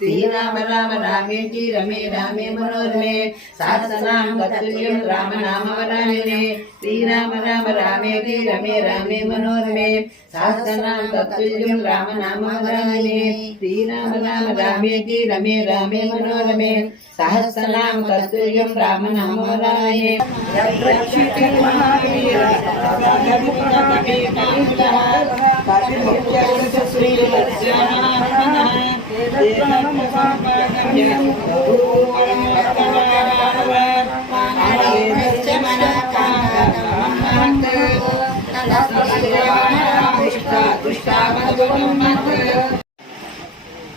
श्री राम राम रामे जी रमे रामे मनोरमे शासनाम कतुल्यम राम नाम वरामिने श्री राम राम रामे जी रमे रामे मनोरमे शासनाम कतुल्यम राम नाम वरामिने श्री राम राम रामे जी रमे रामे मनोरमे सहस्रनाम कस्तूर्यम राम नाम वराये रक्षिते महावीर श्री लक्ष्मण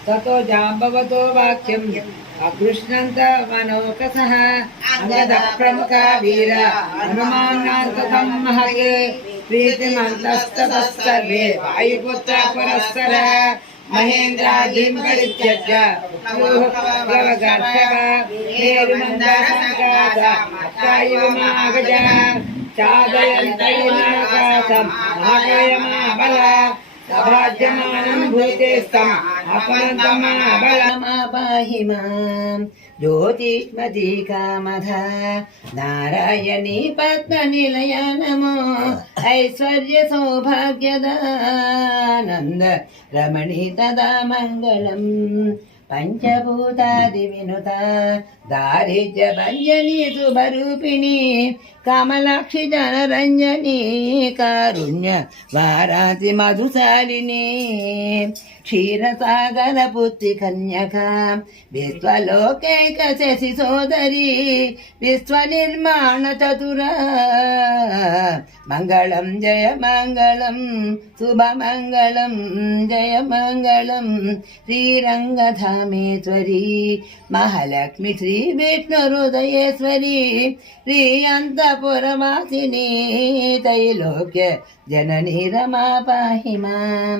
ततो जाम्बवतो वाक्यम्। अकृष्णन्त मनोकसः अङ्गदप्रमुखा वीर। हनुमान्नान्तकं महये ప్రవగర్షవ మేరుమందాసంకాద అక్కాయుమాగజ చాదయంతైనాకాశం ఆకయమాబల సభాజ్యమానం భూతేస్తం అపరంతమాబలమాపాహి మాం జ్యోతిష్మతి కామధ నారాయణీ పద్మనిలయ నమో ఐశ్వర్య సౌభాగ్యదానంద రమణి తదా మంగళం పంచభూతాది వినుత దారిద్ర్య భంజని శుభరూపిణి కమలాక్షి జనరంజని కారుణ్య వారాతి మధుశాలిని క్షీరసాగర పుత్రి కన్యక విశ్వలోకైక శశి సోదరి విశ్వ నిర్మాణ చతుర. మంగళం జయ మంగళం శుభమంగళం జయ మంగళం. శ్రీరంగధామేశ్వరి మహాలక్ష్మి శ్రీ విష్ణు హృదయేశ్వరి శ్రీ అంతపురవాసిని తైలోక్య జననీ రమా పాహి మాం